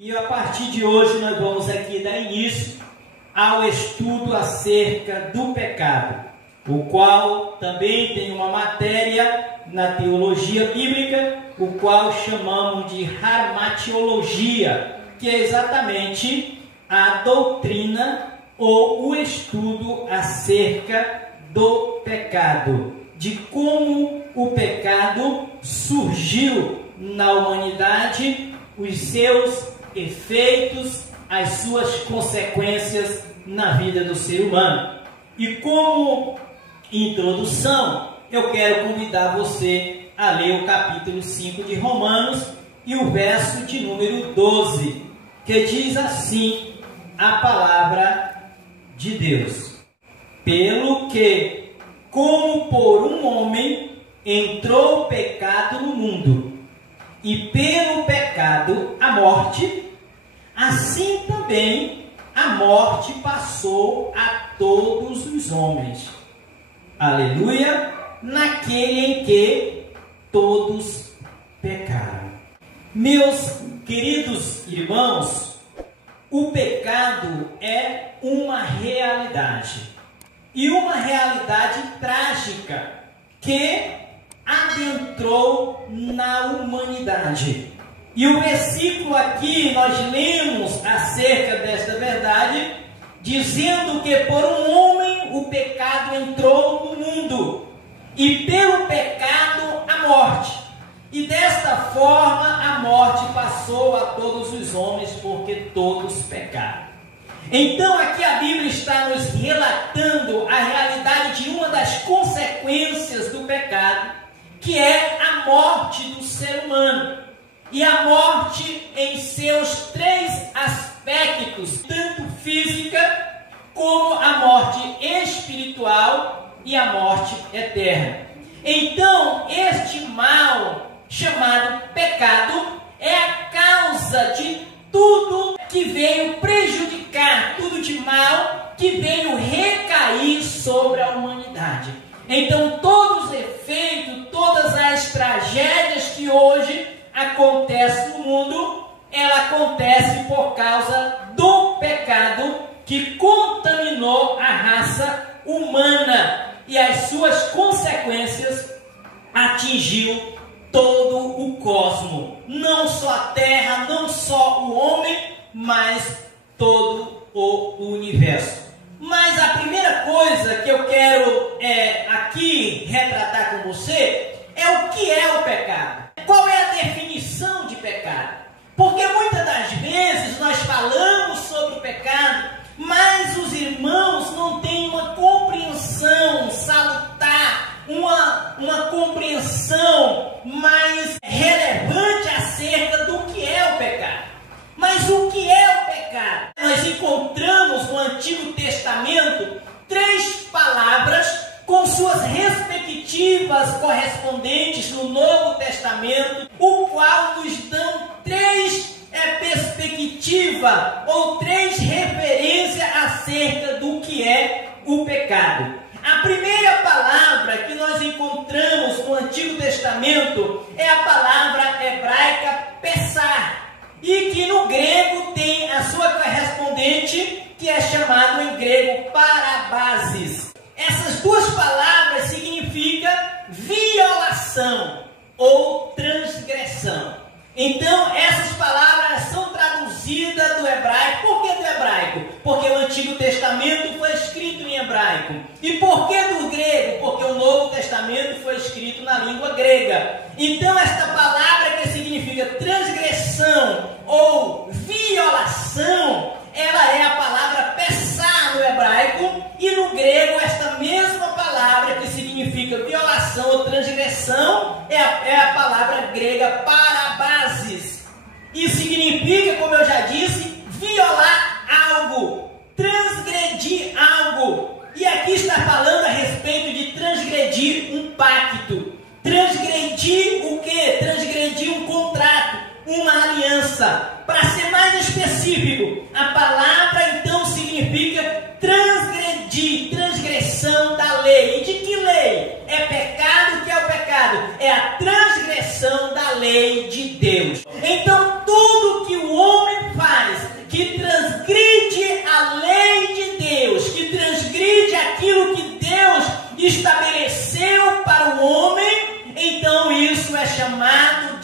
E a partir de hoje nós vamos aqui dar início ao estudo acerca do pecado, o qual também tem uma matéria na teologia bíblica, o qual chamamos de harmatiologia, que é exatamente a doutrina ou o estudo acerca do pecado, de como o pecado surgiu na humanidade, os seus efeitos, as suas consequências na vida do ser humano. E como introdução, eu quero convidar você a ler o capítulo 5 de Romanos e o verso de número 12, que diz assim a palavra de Deus: pelo que, como por um homem entrou o pecado no mundo, e pelo pecado a morte, assim também a morte passou a todos os homens. Aleluia! Naquele em que todos pecaram. Meus queridos irmãos, o pecado é uma realidade, e uma realidade trágica que adentrou na humanidade. E o versículo aqui nós lemos acerca desta verdade, dizendo que por um homem o pecado entrou no mundo, e pelo pecado a morte. E desta forma a morte passou a todos os homens, porque todos pecaram. Então aqui a Bíblia está nos relatando a realidade de uma das consequências do pecado, que é a morte do ser humano. E a morte em seus três aspectos, tanto física como a morte espiritual e a morte eterna. Então, este mal chamado pecado é a causa de tudo que veio prejudicar, tudo de mal que veio recair sobre a humanidade. Então, todos os efeitos, todas as tragédias que hoje acontecem no mundo, ela acontece por causa do pecado que contaminou a raça humana, e as suas consequências atingiu todo o cosmos, não só a terra, não só o homem, mas todo o universo. Mas a primeira coisa que eu quero aqui retratar com você é o que é o pecado. Qual é a definição de pecado? Porque muitas das vezes nós falamos sobre o pecado, mas os irmãos não têm uma compreensão salutar, uma compreensão mais relevante acerca do que é o pecado. Mas o que é o pecado? Nós encontramos no Antigo Testamento três palavras com suas respectivas correspondentes no Novo Testamento, o qual nos dão três perspectivas ou três referências acerca do que é o pecado. A primeira palavra que nós encontramos no Antigo Testamento é a palavra hebraica pesar, e que no grego tem a sua correspondente, que é chamado em grego parabasis. Essas duas palavras significam violação ou transgressão. Então, essas palavras são traduzidas do hebraico. Por que do hebraico? Porque o Antigo Testamento foi escrito em hebraico. E por que do grego? Porque o Novo Testamento foi escrito na língua grega. Então, esta palavra que significa transgressão ou violação, ela é a palavra pesar no hebraico, e no grego esta mesma palavra que significa violação ou transgressão é a palavra grega parabasis, e significa, como eu já disse, violar algo, transgredir algo. E aqui está falando a respeito de transgredir um pacto. Transgredir o quê? Transgredir um contrato, uma aliança. Para ser mais específico, a palavra então significa transgredir, transgressão da lei. E de que lei? É pecado. O que é o pecado? É a transgressão da lei de Deus. Então tudo que o homem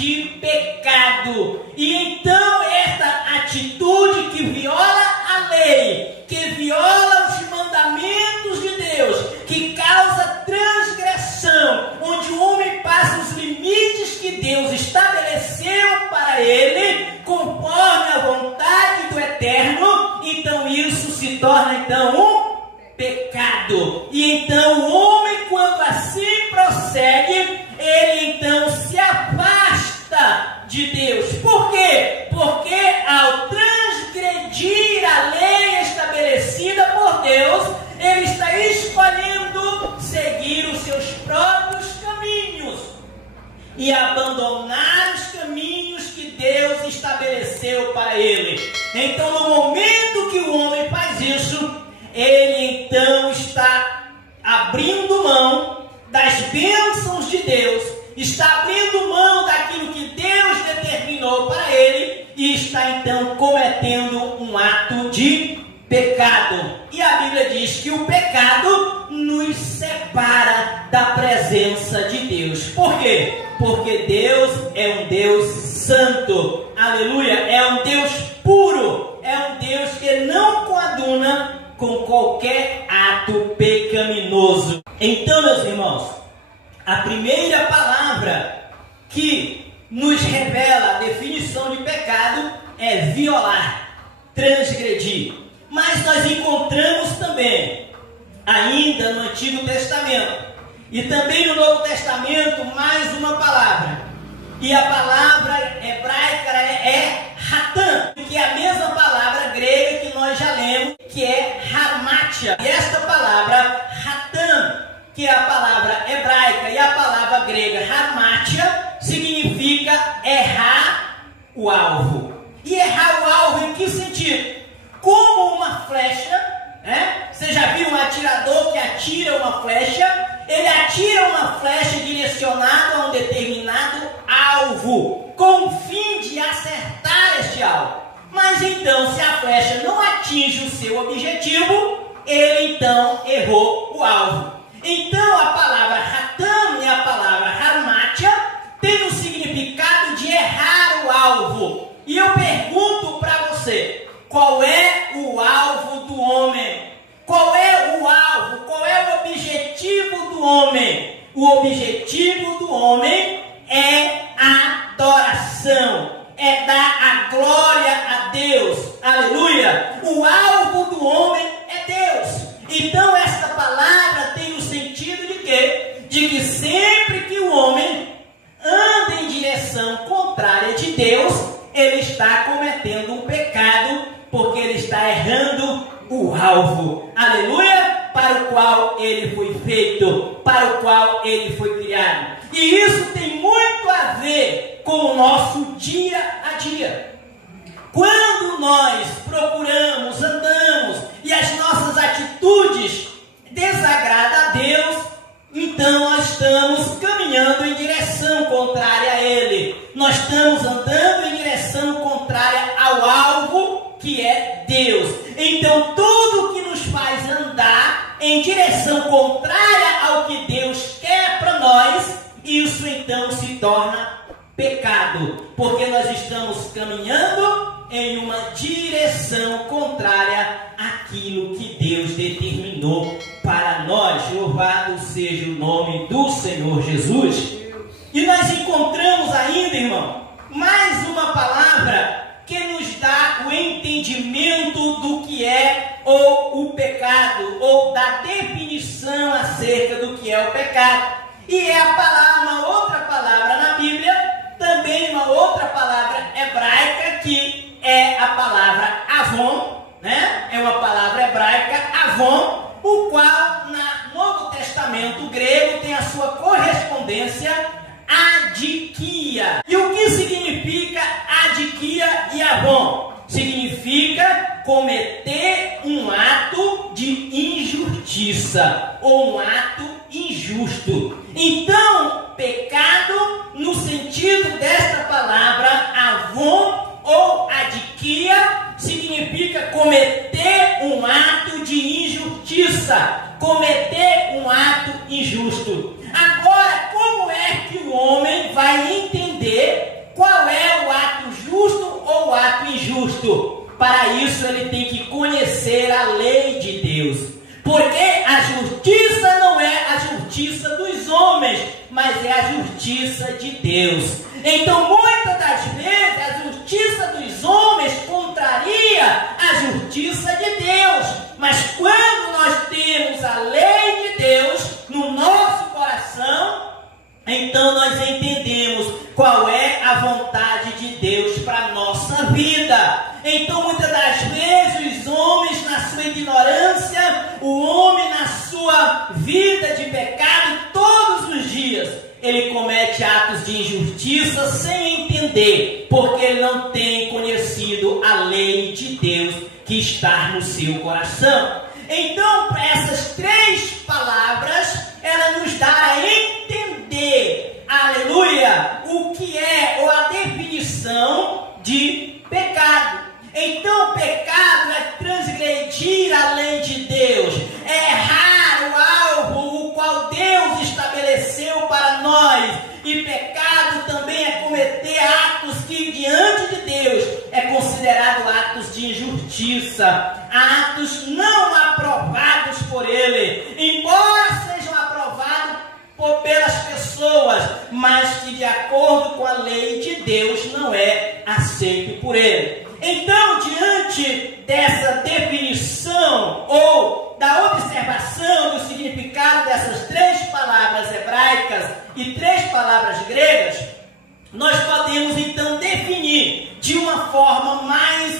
de pecado. E então esta atitude que viola a lei, que viola os mandamentos de Deus, que causa transgressão, onde o homem passa os limites que Deus estabeleceu para ele, conforme a vontade do Eterno, então isso se torna então um pecado. E então o homem, quando assim prossegue, ele então se afasta de Deus. Por quê? Porque ao transgredir a lei estabelecida por Deus, ele está escolhendo seguir os seus próprios caminhos e abandonar os caminhos que Deus estabeleceu para ele. Então, no momento que o homem faz isso, ele então está abrindo mão das bênçãos de Deus, está abrindo mão daquilo que Deus determinou para ele e está então cometendo um ato de pecado. E a Bíblia diz que o pecado nos separa da presença de Deus. Por quê? Porque Deus é um Deus santo, aleluia, é um Deus puro, é um Deus que não coaduna com qualquer ato pecaminoso. Então, meus irmãos, a primeira palavra que nos revela a definição de pecado é violar, transgredir. Mas nós encontramos também, ainda no Antigo Testamento, e também no Novo Testamento, mais uma palavra. E a palavra hebraica é Hatan, que é a mesma palavra grega que nós já lemos, que é Harmatia. E esta palavra Hatan, que é a palavra hebraica, e a palavra grega Harmatia, significa errar o alvo. E errar o alvo em que sentido? Como uma flecha, né? Você já viu um atirador que atira uma flecha? Ele atira uma flecha direcionada a um determinado alvo, com o fim de acertar este alvo. Mas então, se a flecha não atinge o seu objetivo, ele então errou o alvo. Então, a palavra Hatan e a palavra Harmatia tem o significado de errar o alvo. E eu pergunto para você, qual é o alvo do homem? Qual é o alvo? Qual é o objetivo do homem? O objetivo do homem é a adoração, é dar a glória a Deus. Aleluia! O alvo do homem é Deus. Então esta palavra tem o sentido de quê? De que sempre que o homem anda em direção contrária de Deus, ele está cometendo um pecado, porque ele está errando o alvo, aleluia, para o qual ele foi feito, para o qual ele foi criado. E isso tem muito a ver com o nosso dia a dia. Quando nós procuramos, andamos e as nossas atitudes desagradam a Deus, então nós estamos caminhando em direção contrária a Ele. Nós estamos andando em direção contrária ao alvo que é Deus. Então tudo que nos faz andar em direção contrária ao que Deus quer para nós, isso então se torna pecado, porque nós estamos caminhando em uma direção contrária àquilo que Deus determinou para nós. Louvado seja o nome do Senhor Jesus. E nós encontramos ainda, irmão, mais uma palavra que nos dá o entendimento do que é ou o pecado, ou da definição acerca do que é o pecado. E é a palavra, uma outra palavra na Bíblia, também uma outra palavra hebraica, que é a palavra avon, né? É uma palavra hebraica, avon, o qual no Novo Testamento grego tem a sua correspondência adiquia. E o que significa adiquia e avon? Significa cometer um ato de injustiça ou um ato injusto. Então, pecado, no sentido desta palavra avon ou adiquia, significa cometer um ato de injustiça, cometer um ato injusto. Agora, como é que o homem vai entender para isso ele tem que conhecer a lei de Deus. Porque a justiça não é a justiça dos homens, mas é a justiça de Deus. Então, muitas das vezes, a justiça dos homens contraria a justiça de Deus. Mas quando nós temos a lei de Deus no nosso coração, então nós entendemos qual é a vontade de Deus para a nossa vida. Então, muitas das vezes, os homens, na sua ignorância, o homem, na sua vida de pecado, todos os dias, ele comete atos de injustiça sem entender, porque ele não tem conhecido a lei de Deus que está no seu coração. Então, para essas três palavras, ela nos dá a entender, aleluia, o que é, ou a definição de pecado. Então, pecado é transgredir a lei de Deus, é errar o alvo o qual Deus estabeleceu para nós. E pecado também é cometer atos que diante de Deus é considerado atos de injustiça, atos não aprovados por Ele, embora sejam aprovados pelas pessoas, mas que de acordo com a lei de Deus não é aceito por Ele. Então, diante dessa definição ou da observação do significado dessas três palavras hebraicas e três palavras gregas, nós podemos então definir de uma forma mais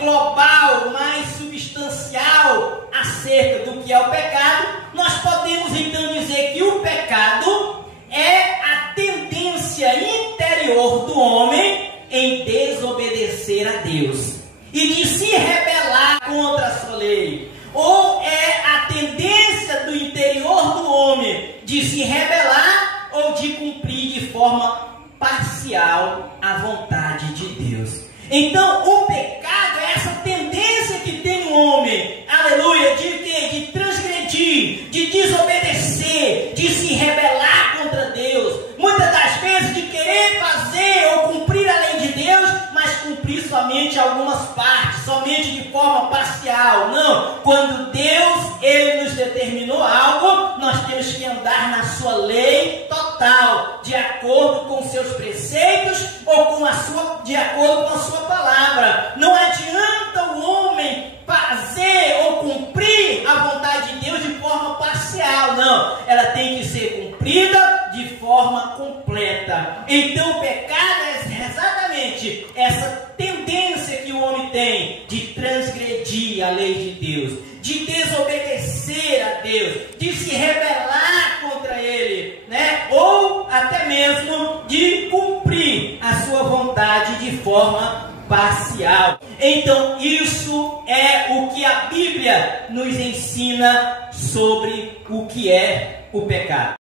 global, mais substancial acerca do que é o pecado. Nós podemos então dizer que o pecado é a tendência interior do homem em desobedecer a Deus e de se rebelar contra a sua lei, ou é a tendência do interior do homem de se rebelar ou de cumprir de forma parcial a vontade de Deus. Então, o pecado é essa tendência que tem no homem, aleluia, de transgredir, de desobedecer, de se rebelar contra Deus, muitas das vezes de querer fazer ou cumprir a lei de Deus, mas cumprir somente algumas partes, somente de forma parcial. Não, quando Deus, Ele nos determinou algo, nós temos que andar na sua lei total, de acordo com seus preceitos ou de acordo com a sua palavra. Não adianta o homem fazer ou cumprir a vontade de Deus de forma parcial, não. Ela tem que ser cumprida de forma completa. Então o pecado é exatamente essa tendência que o homem tem de transgredir a lei de Deus, de desobedecer a Deus, de se rebelar contra Ele, né? Ou até mesmo de cumprir a sua vontade de forma parcial. Então isso é o que a Bíblia nos ensina sobre o que é o pecado.